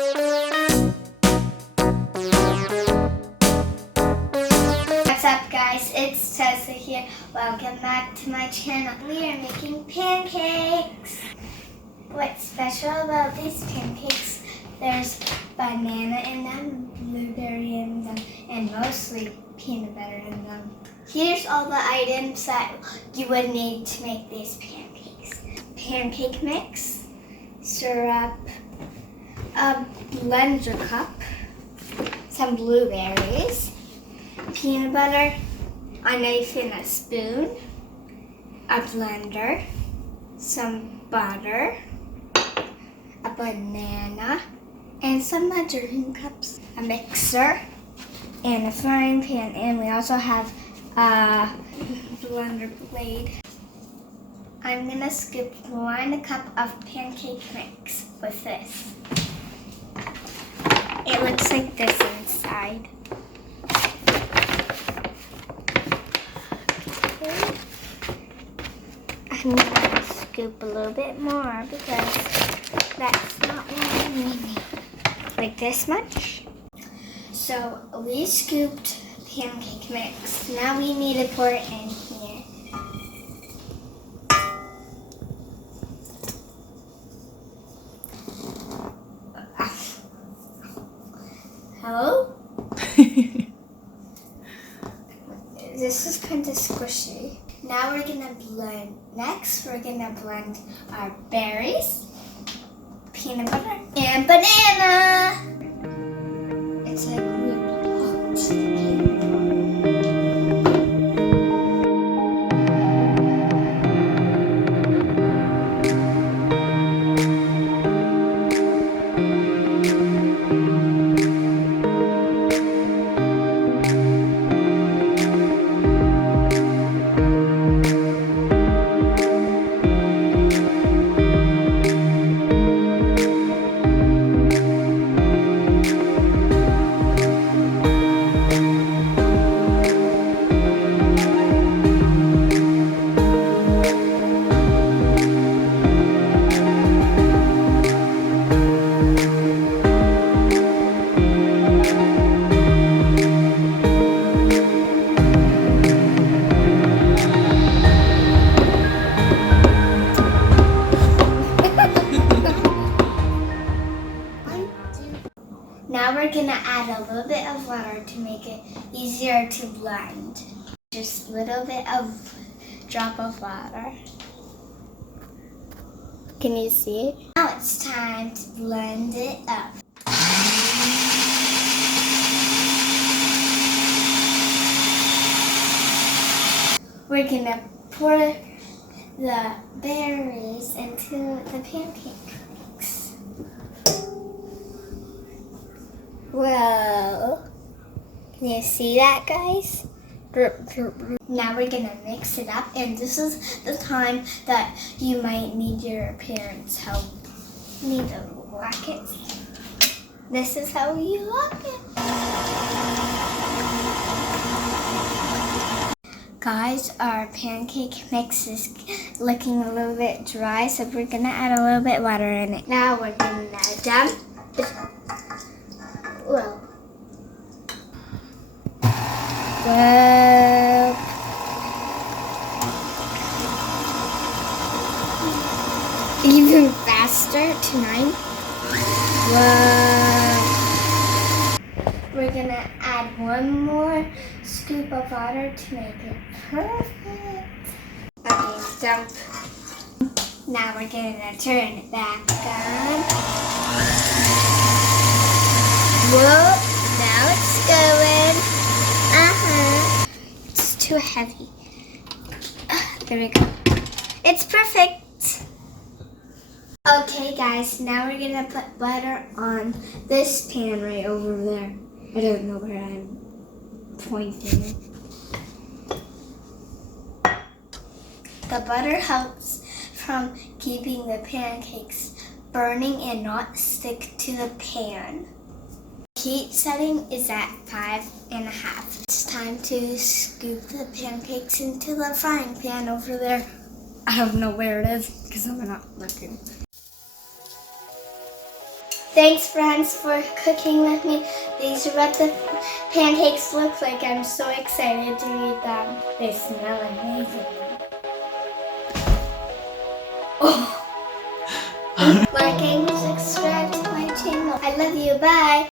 What's up, guys? It's Tessa here. Welcome back to my channel. We are making pancakes. What's special about these pancakes? There's banana in them, blueberry in them, and mostly peanut butter in them. Here's all the items that you would need to make these pancakes. Pancake mix, syrup, a blender cup, some blueberries, peanut butter, a knife and a spoon, a blender, some butter, a banana, and some measuring cups, a mixer, and a frying pan, and we also have a blender blade. I'm gonna scoop 1 cup of pancake mix with this. It looks like this inside. Okay. I'm gonna scoop a little bit more because that's not what I need. Like this much. So we scooped pancake mix. Now we need to pour it in here. Hello? This is kind of squishy. Now we're gonna blend. Next, we're gonna blend our berries, peanut butter, and banana. It's like weird. Now we're gonna add a little bit of water to make it easier to blend. Just a little bit of drop of water. Can you see it? Now it's time to blend it up. We're gonna pour the berries into the pancake mix. Whoa. Can you see that, guys? Now we're gonna mix it up, and this is the time that you might need your parents' help. Need to lock it. This is how you lock it. Guys, our pancake mix is looking a little bit dry, so we're gonna add a little bit water in it. Now we're gonna dump it. Whoa. Whoa. Even faster to 9. Whoa. We're gonna add 1 more scoop of water to make it perfect. Okay, dump. Now we're gonna turn it back on. Whoa, now it's going. It's too heavy. There we go. It's perfect. Okay, guys, now we're gonna put butter on this pan right over there. I don't know where I'm pointing. The butter helps from keeping the pancakes burning and not stick to the pan. Heat setting is at 5.5. It's time to scoop the pancakes into the frying pan over there. I don't know where it is because I'm not looking. Thanks, friends, for cooking with me. These are what the pancakes look like. I'm so excited to eat them. They smell amazing. Oh. Like and subscribe to my channel. I love you. Bye.